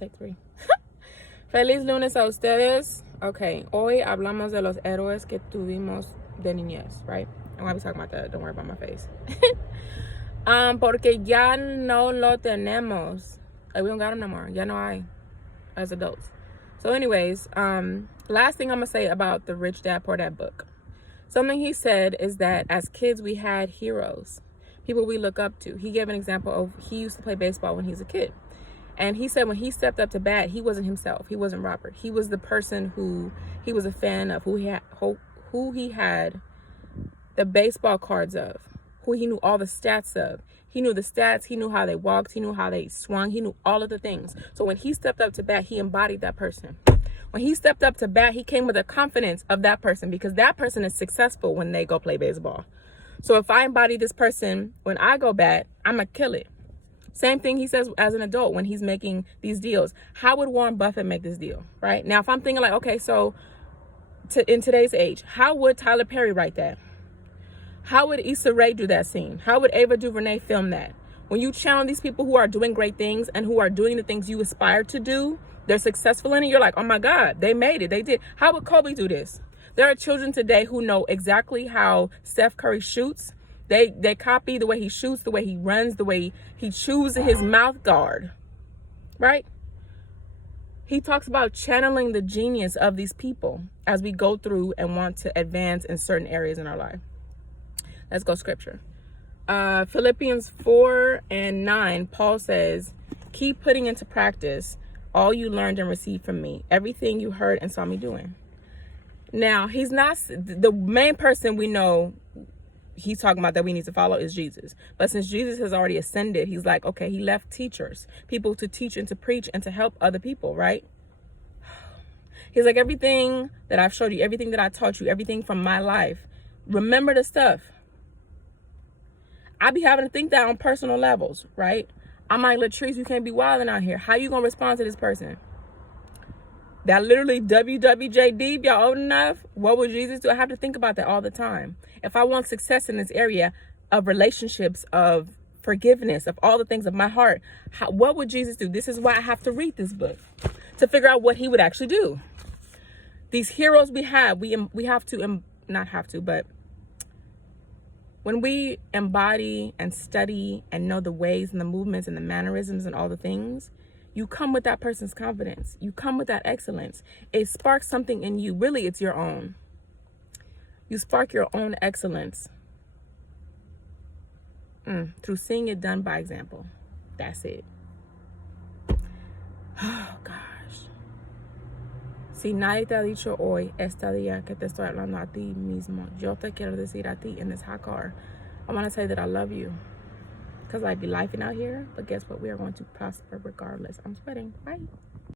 take 3. Feliz lunes a ustedes. Okay, hoy hablamos de los héroes que tuvimos de niñez, right? I'm gonna be talking about that. Don't worry about my face. Porque ya no lo tenemos. Like, we don't got them no more. Ya no hay as adults. So anyways, last thing I'm gonna say about the Rich Dad Poor Dad book. Something he said is that as kids we had heroes, people we look up to. He gave an example of he used to play baseball when he was a kid. And he said when he stepped up to bat, he wasn't himself. He wasn't Robert. He was the person who he was a fan of, who he had the baseball cards of, who he knew all the stats of. He knew the stats. He knew how they walked. He knew how they swung. He knew all of the things. So when he stepped up to bat, he embodied that person. When he stepped up to bat, he came with the confidence of that person, because that person is successful when they go play baseball. So if I embody this person, when I go bat, I'm going to kill it. Same thing he says as an adult when he's making these deals. How would Warren Buffett make this deal, right? Now, if I'm thinking like, okay, so in today's age, how would Tyler Perry write that? How would Issa Rae do that scene? How would Ava DuVernay film that? When you channel these people who are doing great things and who are doing the things you aspire to do, they're successful in it, you're like, oh my God, they made it, they did. How would Kobe do this? There are children today who know exactly how Steph Curry shoots. They copy the way he shoots, the way he runs, the way he chooses his mouth guard, right? He talks about channeling the genius of these people as we go through and want to advance in certain areas in our life. Let's go scripture. Philippians 4:9, Paul says, keep putting into practice all you learned and received from me, everything you heard and saw me doing. Now, he's not the main person we know he's talking about that we need to follow is Jesus. But since Jesus has already ascended, he's like, okay, he left teachers, people to teach and to preach and to help other people, right? He's like, everything that I've showed you, everything that I taught you, everything from my life, remember the stuff. I be having to think that on personal levels, right? I'm like, Latrice, you can't be wilding out here. How you gonna respond to this person? That literally WWJD, if y'all old enough, what would Jesus do? I have to think about that all the time. If I want success in this area of relationships, of forgiveness, of all the things of my heart, what would Jesus do? This is why I have to read this book, to figure out what he would actually do. These heroes we have, we have to, not have to, but when we embody and study and know the ways and the movements and the mannerisms and all the things, you come with that person's confidence. You come with that excellence. It sparks something in you. Really, it's your own. You spark your own excellence through seeing it done by example. That's it. Oh, gosh. Si nadie te ha dicho hoy, este día que te estoy hablando a ti mismo, yo te quiero decir a ti in this hot car, I want to say that I love you. Because I'd be lifing out here. But guess what? We are going to prosper regardless. I'm sweating. Bye.